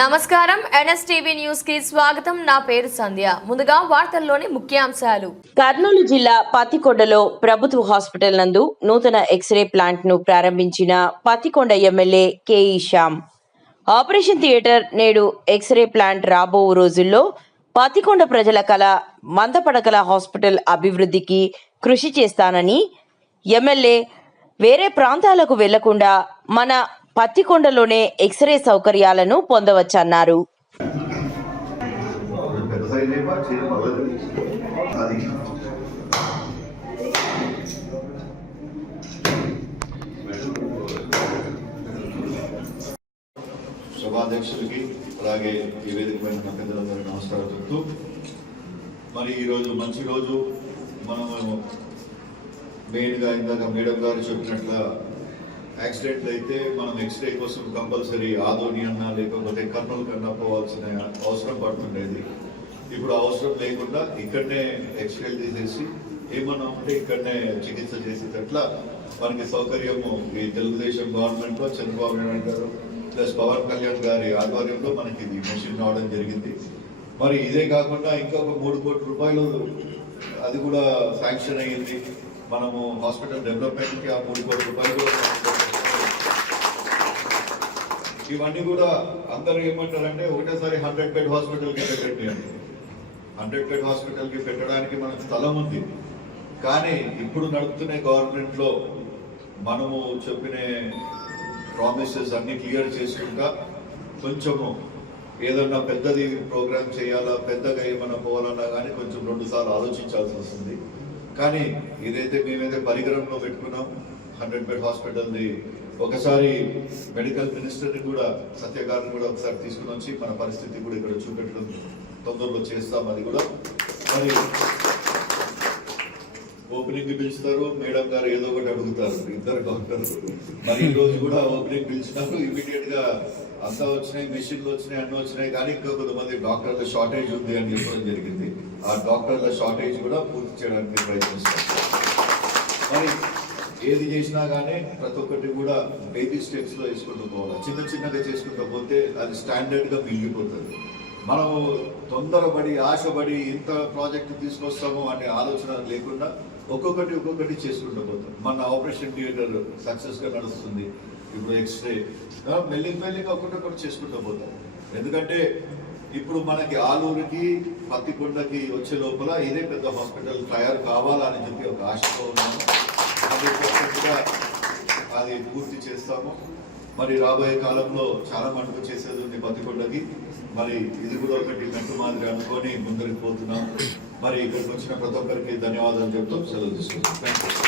నమస్కారం. ఎన్ఎస్టీవీ న్యూస్కి స్వాగతం. నా పేరు సంధ్య. ముందుగా వార్తల్లోని ముఖ్యాంశాలు. కర్నూలు జిల్లా పతికొండలో ప్రభుత్వ హాస్పిటల్ నందు నూతన ఎక్స్రే ప్లాంట్ను ప్రారంభించిన Pathikonda MLA KE Shyam. Operation theatre నేడు ఎక్స్రే ప్లాంట్ రాబో రోజుల్లో పతికొండ ప్రజల కళ మందపడకల హాస్పిటల్ అభివృద్ధికి కృషి చేస్తానని ఎమ్మెల్యే వేరే ప్రాంతాలకు వెళ్ళకుండా మన పత్తికొండలోనే ఎక్స్రే సౌకర్యాలను పొందవచ్చన్నారు. పెద్ద సభాధ్యక్షులకి అలాగే ఈ వేదిక పైన నమస్కారం చెప్తూ మరి ఈరోజు మంచి రోజు. మనము మెయిన్గా ఇందాక మేడం గారు చెప్పినట్ల యాక్సిడెంట్ అయితే మనం ఎక్స్రే కోసం కంపల్సరీ ఆదోని అన్నా లేకపోతే కర్నూలు కన్నా పోవాల్సిన అవసరం పడుతుండేది. ఇప్పుడు అవసరం లేకుండా ఇక్కడనే ఎక్స్రేలు తీసేసి ఏమన్నా ఉంటే ఇక్కడనే చికిత్స చేసేటట్ల మనకి సౌకర్యము ఈ తెలుగుదేశం గవర్నమెంట్లో చంద్రబాబు నాయుడు గారు ప్లస్ పవన్ కళ్యాణ్ గారి ఆధ్వర్యంలో మనకి ఇది మెషిన్ రావడం జరిగింది. మరి ఇదే కాకుండా ఇంకొక మూడు కోట్ల రూపాయలు అది కూడా శాంక్షన్ అయ్యింది. మనము హాస్పిటల్ డెవలప్మెంట్కి ఆ మూడు కోట్ల రూపాయలు ఇవన్నీ కూడా అందరూ ఏమంటారంటే ఒకటేసారి హండ్రెడ్ బెడ్ హాస్పిటల్కి పెట్టండి అని హండ్రెడ్ బెడ్ హాస్పిటల్కి పెట్టడానికి మనకు స్థలం ఉంది. కానీ ఇప్పుడు నడుపుతున్న గవర్నమెంట్లో మనము చెప్పిన ప్రామిసెస్ అన్ని క్లియర్ చేసుకుంటా కొంచెము ఏదన్నా పెద్దది ప్రోగ్రామ్ చేయాలా పెద్దగా ఏమన్నా పోవాలన్నా కానీ కొంచెం రెండుసార్లు ఆలోచించాల్సి వస్తుంది. కానీ ఇదైతే మేమైతే పరికరంలో పెట్టుకున్నాం హండ్రెడ్ బెడ్ హాస్పిటల్ది ఒకసారి మెడికల్ మినిస్టర్ని కూడా సత్యగారిని కూడా ఒకసారి తీసుకుని వచ్చి మన పరిస్థితి కూడా ఇక్కడ చూపెట్టడం తొందరలో చేస్తాం అది కూడా. మరి ఓపెనింగ్ పిలుస్తారు మేడం గారు ఏదో ఒకటి అడుగుతారు ఇద్దరు డాక్టర్లు. మరి ఈ రోజు కూడా ఓపెనింగ్ పిలిచినారు ఇమీడియట్గా అంతా వచ్చినాయి మెషిన్లు వచ్చినాయి అన్నీ వచ్చినాయి కానీ ఇంకా కొంతమంది డాక్టర్ల షార్టేజ్ ఉంది అని చెప్పడం జరిగింది. ఆ డాక్టర్ల షార్టేజ్ కూడా పూర్తి చేయడానికి ప్రయత్నిస్తాం. మరి ఏది చేసినా కానీ ప్రతి ఒక్కటి కూడా బేబీ స్టెప్స్లో వేసుకుంటూ పోవాలి. చిన్న చిన్నగా చేసుకుంటూ పోతే అది స్టాండర్డ్గా మిగిలిపోతుంది. మనము తొందరపడి ఆశపడి ఇంత ప్రాజెక్ట్ తీసుకొస్తాము అనే ఆలోచన లేకుండా ఒక్కొక్కటి ఒక్కొక్కటి చేసుకుంటూ పోతాం. మన ఆపరేషన్ థియేటర్ సక్సెస్గా నడుస్తుంది. ఇప్పుడు ఎక్స్రే మెల్లింగ్ మెల్లింగ్ ఒక్కొక్కటి చేసుకుంటూ పోతాం. ఎందుకంటే ఇప్పుడు మనకి ఆలూరుకి పత్తికొండకి వచ్చే లోపల ఇదే పెద్ద హాస్పిటల్ తయారు కావాలని చెప్పి ఒక ఆశతో ఉన్నాము. హండ్రెడ్ పర్సెంట్గా అది పూర్తి చేస్తాము. మరి రాబోయే కాలంలో చాలా మటుకు చేసేది ఉంది బతికొండకి మరి ఇది కూడా ఒకటి గంట మాదిరి అనుకొని ముందరికి పోతున్నాం. మరి ఇక్కడికి వచ్చిన ప్రతి ఒక్కరికి ధన్యవాదాలు చెప్తూ సెలవు తీసుకుంటాం థ్యాంక్ యూ